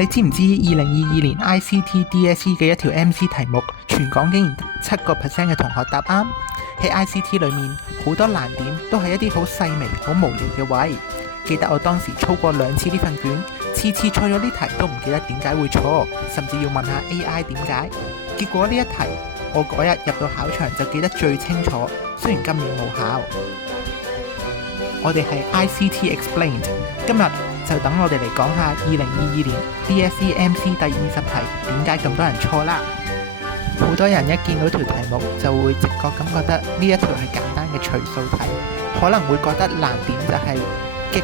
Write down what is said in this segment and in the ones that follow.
你知唔知2022年 ICT DSE 嘅一條 MC 題目，全港竟然7% 嘅同學答啱？喺 ICT 裏面，好多難點都係一啲好細微、好無聊嘅位。記得我當時操過2次呢份卷，次錯咗呢題都唔記得點解會錯，甚至要問下 AI 點解。結果呢一題，我嗰日入到考場就記得最清楚，雖然今年冇考。我哋係 ICT Explained， 今日就等我哋嚟講下2022年 DSE MC 第20題點解咁多人錯啦。好多人一見到條題目就會直覺咁覺得呢一條係簡單嘅除數題，可能會覺得難點就係激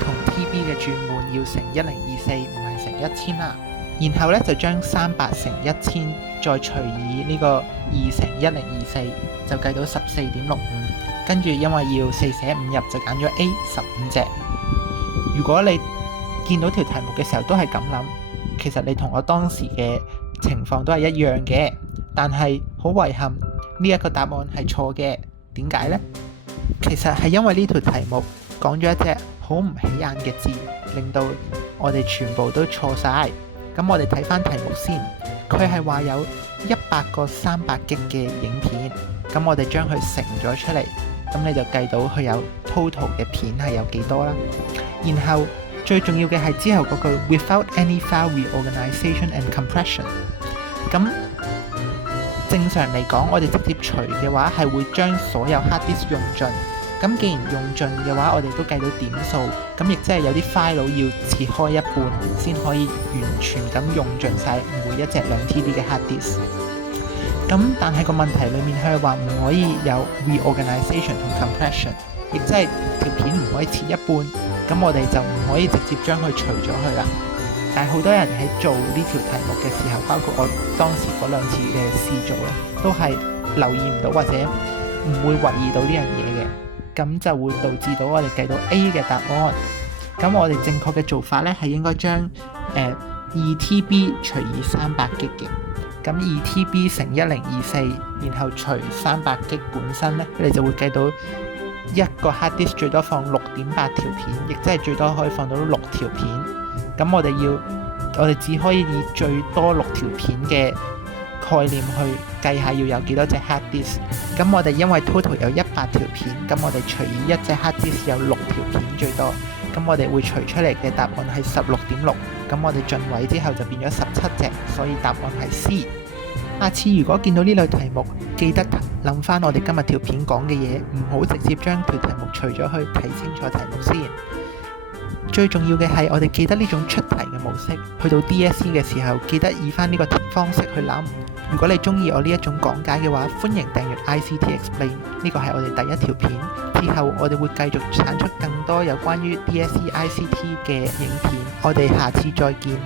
同 TB 嘅轉換要乘1024，唔係乘1000啦。然後咧就將300乘1000再除以呢個2乘1024，就計到14.65。跟住因為要4捨5入，就揀咗 A 15隻。如果你見到條題目嘅時候都係咁諗，其實你同我當時嘅情況都係一樣嘅，但係好遺憾呢一個答案係錯嘅。點解呢？其實係因為呢條題目講咗一隻好唔起眼嘅字，令到我哋全部都錯晒。咁我哋睇翻題目先，佢係話有100個300G嘅影片，咁我哋將佢乘咗出嚟，咁你就計到佢有 total 嘅片係有幾多啦。然後最重要嘅係之後嗰句 without any file reorganization and compression。咁正常嚟講，我哋直接除嘅話係會將所有 hard disk 用盡。咁既然用盡嘅話，我哋都計到點數，咁亦即係有啲 file 要切開一半先可以完全咁用盡晒每一隻2TB 嘅 hard disk。咁但係個問題裏面佢係話唔可以有 reorganization 同 compression， 亦即係條片唔可以切一半，咁我哋就唔可以直接將佢除咗去啦。但係好多人喺做呢條題目嘅時候，包括我當時嗰2次嘅試做咧，都係留意唔到或者唔會懷疑到呢樣嘢嘅，咁就會導致到我哋計到 A 嘅答案。咁我哋正確嘅做法咧係應該將2TB 除以300G 嘅，咁2TB 乘1024，然後除300G 本身咧，你就會計到一個 hard disk 最多放6.8條片，亦即係最多可以放到6條片。咁我哋只可以以最多6條片嘅概念去計下要有幾多隻 hard disk。咁我哋因為 total 有100條片，咁我哋除以一隻 hard disk 有6條片最多，咁我哋會除出嚟嘅答案係16.6。咁我哋進位之後就變咗17隻，所以答案係 C。下次如果見到呢類題目，記得諗翻我哋今日條片講嘅嘢，唔好直接將條題目除咗去，睇清楚題目先。最重要嘅係我哋記得呢種出題嘅模式，去到 DSE 嘅時候記得以翻呢個方式去諗。如果你中意我呢一種講解嘅話，歡迎訂閱 ICT Explain， 呢個係我哋第一條片。之後我哋會繼續產出更多有關於 DSE ICT 嘅影片。我哋下次再見。